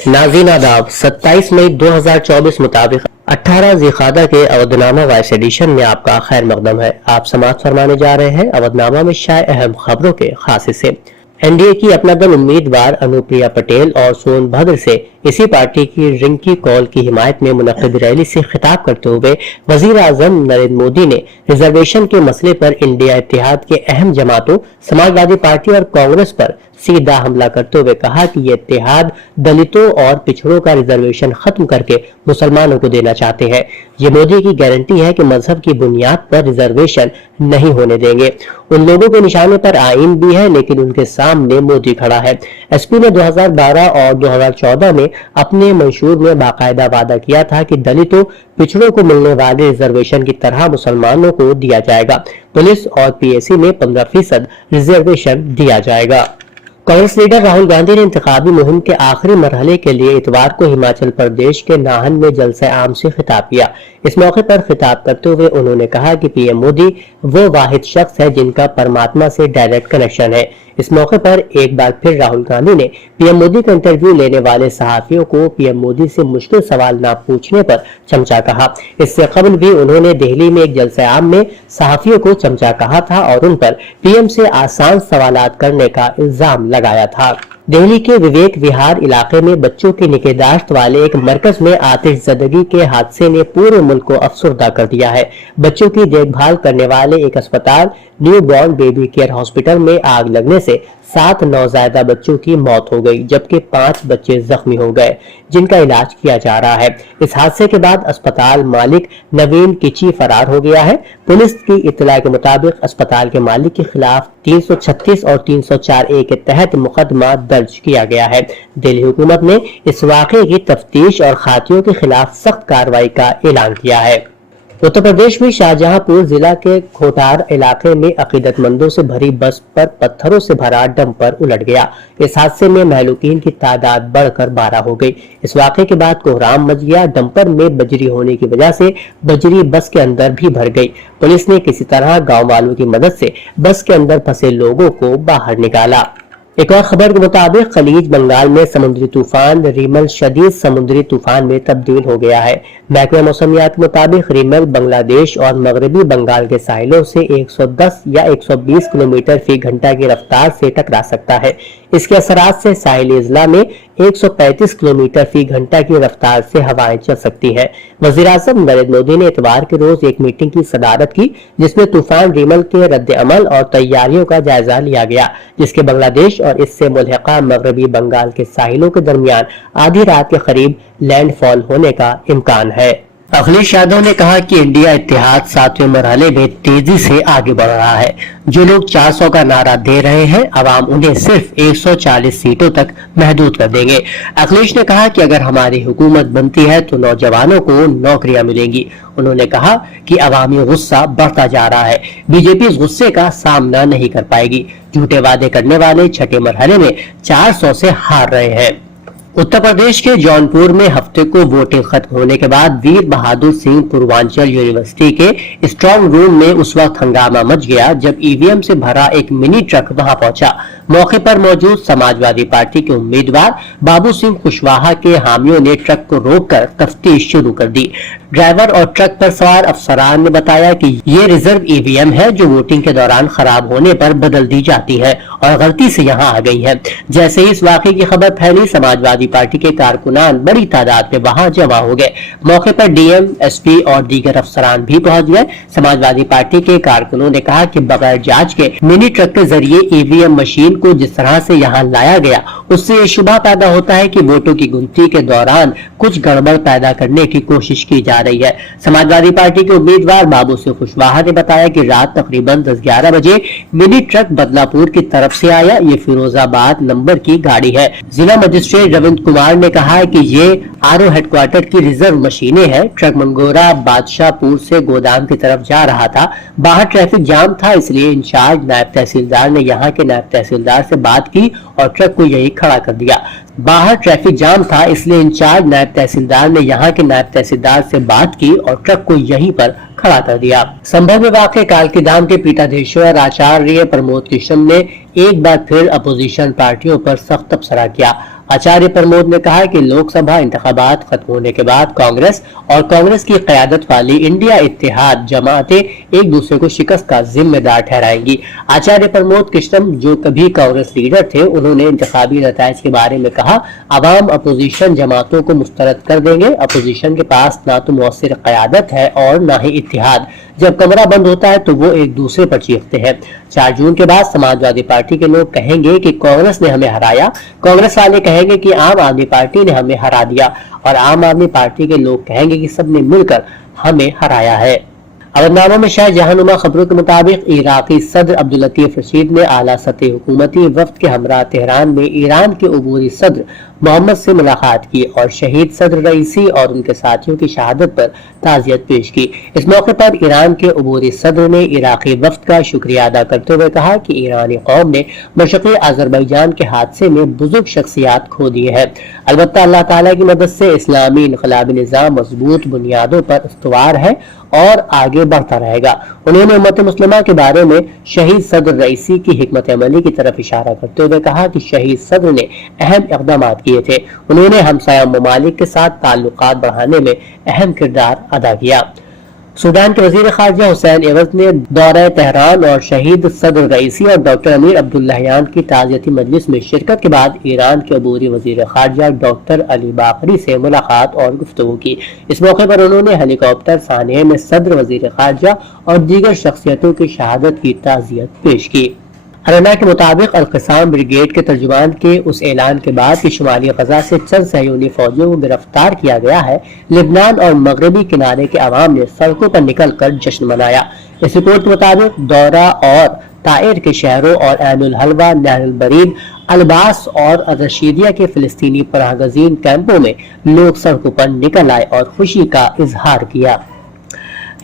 नाज़रीन आदाब 27 मई 2024 मुताबिक 18 ज़िलक़ादा के अवधनामा वॉइस एडिशन में आपका खैर मकदम है। आप समाअत फरमाने जा रहे हैं अवधनामा में शाये अहम खबरों के खास हिस्से। एनडीए की अपना दल उम्मीदवार अनुप्रिया पटेल और सोनभद्र से इसी पार्टी की रिंकी कौल की हिमायत में मुनक्किद रैली से खिताब करते हुए वजीर आजम नरेंद्र मोदी ने रिजर्वेशन के मसले पर इंडिया इत्तेहाद के अहम जमातों समाजवादी पार्टी और कांग्रेस पर सीधा हमला करते हुए कहा कि ये इत्तेहाद दलितों और पिछड़ों का रिजर्वेशन खत्म करके मुसलमानों को देना चाहते हैं। ये मोदी की गारंटी है कि मजहब की बुनियाद पर रिजर्वेशन नहीं होने देंगे। उन लोगों के निशाने पर आईन भी है, लेकिन उनके सामने मोदी खड़ा है। एसपी ने 2012 और 2014 में अपने मंशूर में बाकायदा वादा किया था कि दलितों पिछड़ों को मिलने वाले रिजर्वेशन की तरह मुसलमानों को दिया जाएगा। पुलिस और पीएसी में 15% रिजर्वेशन दिया जाएगा। कांग्रेस लीडर राहुल गांधी ने इंतखाबी मुहिम के आखिरी मरहले के लिए इतवार को हिमाचल प्रदेश के नाहन में जलसे आम से खिताब किया। इस मौके पर खिताब करते हुए उन्होंने कहा कि पीएम मोदी वो वाहिद शख्स है जिनका परमात्मा से डायरेक्ट कनेक्शन है। इस मौके पर एक बार फिर राहुल गांधी ने पीएम मोदी का इंटरव्यू लेने वाले सहाफियों को पीएम मोदी से मुश्किल सवाल न पूछने पर चमचा कहा। इससे कबल भी उन्होंने दिल्ली में एक जलसे आम में सहाफियों को चमचा कहा था और उन पर पीएम से आसान सवालात करने का इल्जाम लगाया था। दिल्ली के विवेक विहार इलाके में बच्चों की निगहदाश्त वाले एक मरकज में आतिशज़दगी के हादसे ने पूरे मुल्क को अफसरदा कर दिया है। बच्चों की देखभाल करने वाले एक अस्पताल new born baby care hospital में आग लगने से 7 नवजायदा बच्चों की मौत हो गई, जबकि 5 बच्चे जख्मी हो गए, जिनका इलाज किया जा रहा है। इस हादसे के बाद अस्पताल मालिक नवीन किची फरार हो गया है। पुलिस की इत्तला के मुताबिक अस्पताल के मालिक के खिलाफ 336 और 304A के तहत मुकदमा दर्ज किया गया है। दिल्ली हुकूमत ने इस वाक़े की तफ्तीश और खातियों के खिलाफ सख्त कार्रवाई का ऐलान किया है। उत्तर प्रदेश में शाहजहांपुर जिला के खोटार इलाके में अकीदतमंदों से भरी बस पर पत्थरों से भरा डंपर उलट गया। इस हादसे में महलूकीन की तादाद बढ़कर 12 हो गई। इस वाक़े के बाद कोहराम मच गया। डंपर में बजरी होने की वजह से बजरी बस के अंदर भी भर गई। पुलिस ने किसी तरह गाँव वालों की मदद से बस के अंदर फंसे लोगों को बाहर निकाला। एक और खबर के मुताबिक खलीज बंगाल में समुद्री तूफान रिमल शदीद समुद्री तूफान में तब्दील हो गया है। महकमा मौसमियात के मुताबिक रिमल बांग्लादेश और मगरबी बंगाल के साहिलों से 110 या 120 किलोमीटर फी घंटा की रफ्तार से टकरा सकता है। इसके असरात से साहिली इजला में 135 किलोमीटर फी घंटा की रफ्तार से हवाएं चल सकती हैं। वजीर आजम नरेंद्र मोदी ने इतवार के रोज एक मीटिंग की सदारत की, जिसमें तूफान रिमल के रद्द अमल और तैयारियों का जायजा लिया गया, जिसके बांग्लादेश और इससे मुल्हिका मगरबी बंगाल के साहिलों के दरमियान आधी रात के करीब लैंडफॉल होने का इम्कान है। अखिलेश यादव ने कहा कि इंडिया इत्तेहाद 7वें मरहले में तेजी से आगे बढ़ रहा है। जो लोग 400 का नारा दे रहे हैं, अवाम उन्हें सिर्फ 140 सीटों तक महदूद कर देंगे। अखिलेश ने कहा कि अगर हमारी हुकूमत बनती है तो नौजवानों को नौकरियां मिलेंगी। उन्होंने कहा कि अवामी गुस्सा बढ़ता जा रहा है। बीजेपी इस गुस्से का सामना नहीं कर पाएगी। झूठे वादे करने वाले छठे मरहले में 400 से हार रहे हैं। उत्तर प्रदेश के जौनपुर में हफ्ते को वोटिंग खत्म होने के बाद वीर बहादुर सिंह पूर्वांचल यूनिवर्सिटी के स्ट्रांग रूम में उस वक्त हंगामा मच गया जब ईवीएम से भरा एक मिनी ट्रक वहां पहुंचा। मौके पर मौजूद समाजवादी पार्टी के उम्मीदवार बाबू सिंह कुशवाहा के हामियों ने ट्रक को रोककर तफ्तीश शुरू कर दी। ड्राइवर और ट्रक पर सवार अफसरान ने बताया कि ये रिजर्व ईवीएम है जो वोटिंग के दौरान खराब होने पर बदल दी जाती है और गलती से यहाँ आ गई है। जैसे ही इस वाक़े की खबर फैली, समाजवादी पार्टी के कारकुनान बड़ी तादाद में वहां जमा हो गए। मौके पर डीएम, एसपी और दीगर अफसरान भी पहुंच गए। समाजवादी पार्टी के कारकुनों ने कहा कि बगैर जांच के मिनी ट्रक के जरिए ईवीएम मशीन को जिस तरह से यहाँ लाया गया, उससे ये शुबा पैदा होता है कि वोटों की गिनती के दौरान कुछ गड़बड़ पैदा करने की कोशिश की जा रही है। समाजवादी पार्टी के उम्मीदवार बाबू सिंह कुशवाहा ने बताया कि रात तकरीबन 10-11 बजे मिनी ट्रक बदलापुर की तरफ से आया। ये फिरोजाबाद नंबर की गाड़ी है। जिला मजिस्ट्रेट रविंद्र कुमार ने कहा है कि ये आरओ हेडक्वार्टर की रिजर्व मशीनें हैं। ट्रक मंगोरा बादशाहपुर से गोदाम की तरफ जा रहा था। बाहर ट्रैफिक जाम था, इसलिए इंचार्ज नायब तहसीलदार ने यहाँ के नायब तहसीलदार से बात की और ट्रक को यही खड़ा कर दिया। बाहर ट्रैफिक जाम था, इसलिए इंचार्ज नायब तहसीलदार ने यहाँ के नायब तहसीलदार से बात की और ट्रक को यहीं पर खड़ा कर दिया। संभल में वाक़ कालकीधाम के पीठाधीश्वर आचार्य प्रमोद किशन ने एक बार फिर अपोजिशन पार्टियों पर सख्त तबसरा किया। आचार्य प्रमोद ने कहा कि लोकसभा इंतखाबात खत्म होने के बाद कांग्रेस और कांग्रेस की क़यादत वाली इंडिया इत्तेहाद जमातें एक दूसरे को शिकस्त का जिम्मेदार ठहराएंगी। आचार्य प्रमोद कृष्णम जो कभी कांग्रेस लीडर थे, उन्होंने इंतखाबी नताइज के बारे में कहा, अवाम अपोजिशन जमातों को मुस्तरद कर देंगे। अपोजिशन के पास ना तो मौसर क़यादत है और ना ही इत्तेहाद। जब कमरा बंद होता है तो वो एक दूसरे पर चीखते हैं। 4 जून के बाद समाजवादी पार्टी के लोग कहेंगे कि कांग्रेस ने हमें हराया, कांग्रेस वाले कहेंगे कि आम आदमी पार्टी ने हमें हरा दिया और आम आदमी पार्टी के लोग कहेंगे कि सबने मिलकर हमें हराया है। अवधनामा में शायद जहानुमा खबरों के मुताबिक इराकी सदर अब्दुल लतीफ रशीद ने आला सतह हुकूमती वफ्द के हमरा तेहरान में ईरान के अबूरी सदर मोहम्मद से मुलाकात की और शहीद सदर रईसी और उनके साथियों की शहादत पर ताज़ियत पेश की। इस मौके पर ईरान के अबूरी सदर ने इराकी वफ्द का शुक्रिया अदा करते हुए कहा कि ईरानी कौम ने मशरक़ी अज़रबैजान के हादसे में बुजुर्ग शख्सियात खो दिए हैं। अलबत्ता अल्लाह ताला की मदद से इस्लामी इनक़लाबी निज़ाम मजबूत बुनियादों पर इस्तवार है और आगे बढ़ता रहेगा। उन्होंने उम्मत मुस्लिमा के बारे में शहीद सदर रईसी की हिकमत अमली की तरफ इशारा करते हुए कहा कि शहीद सदर ने अहम इक़दाम किए थे। उन्होंने हमसाया ममालिक के साथ ताल्लुकात बढ़ाने में अहम किरदार अदा किया। सूडान के वजीर खारजा हुसैन एवज ने दौरा तेहरान और शहीद सदर रईसी और डॉक्टर अमीर अब्दुल्लाहियान की ताज़ियती मजलिस में शिरकत के बाद ईरान के अबूरी वजीर खारजा डॉक्टर अली बाकरी से मुलाकात और गुफ्तगू की। इस मौके पर उन्होंने हेलीकॉप्टर सानिया में सदर वजीर खारजा और दीगर शख्सियतों की शहादत की ताज़ियत पेश की। हरना के मुताबिक अल-क़साम ब्रिगेड के तर्जुमान के उस ऐलान के बाद कि शुमाली गजा से चंद सहयूनी फौजियों को गिरफ्तार किया गया है, लिबनान और मगरबी किनारे के अवाम ने सड़कों पर निकल कर जश्न मनाया। इस रिपोर्ट के मुताबिक दौरा और ताइर के शहरों और ऐनुल हलवा, नहरुल बरीद, अलबास और रशीदिया के फिलिस्तीनी पनाहगज़ीन कैंपों में लोग सड़कों पर निकल आए और खुशी का इजहार किया।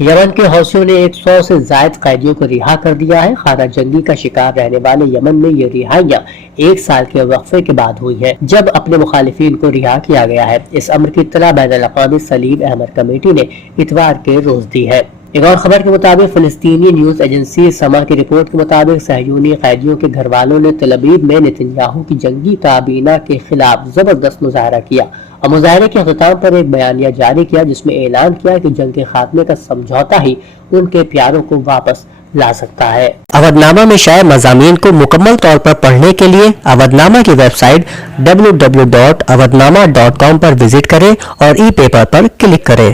यमन के हौसियों ने 100 से जायद कैदियों को रिहा कर दिया है। खाना जंगी का शिकार रहने वाले यमन में ये रिहाइयां 1 साल के वक्फे के बाद हुई है, जब अपने मुखालिफिन को रिहा किया गया है। इस अमर की इत्तला बैनुल-अक़वामी सलीम अहमद कमेटी ने इतवार के रोज दी है। एक और खबर के मुताबिक फिलिस्तीनी न्यूज एजेंसी समा की रिपोर्ट के मुताबिक सहयूनी कैदियों के घर वालों ने तल अवीव में नेतन्याहू की जंगी काबीना के खिलाफ जबरदस्त मुजाहरा किया और मुजाहरे के अख्ताम पर एक बयानिया जारी किया, जिसमें ऐलान किया कि जंग के खात्मे का समझौता ही उनके प्यारों को वापस ला सकता है। अवधनामा में शाये मज़ामीन को मुकम्मल तौर पर पढ़ने के लिए अवधनामा की वेबसाइट www.awadhnama.com पर विजिट करें और ई पेपर पर क्लिक करें।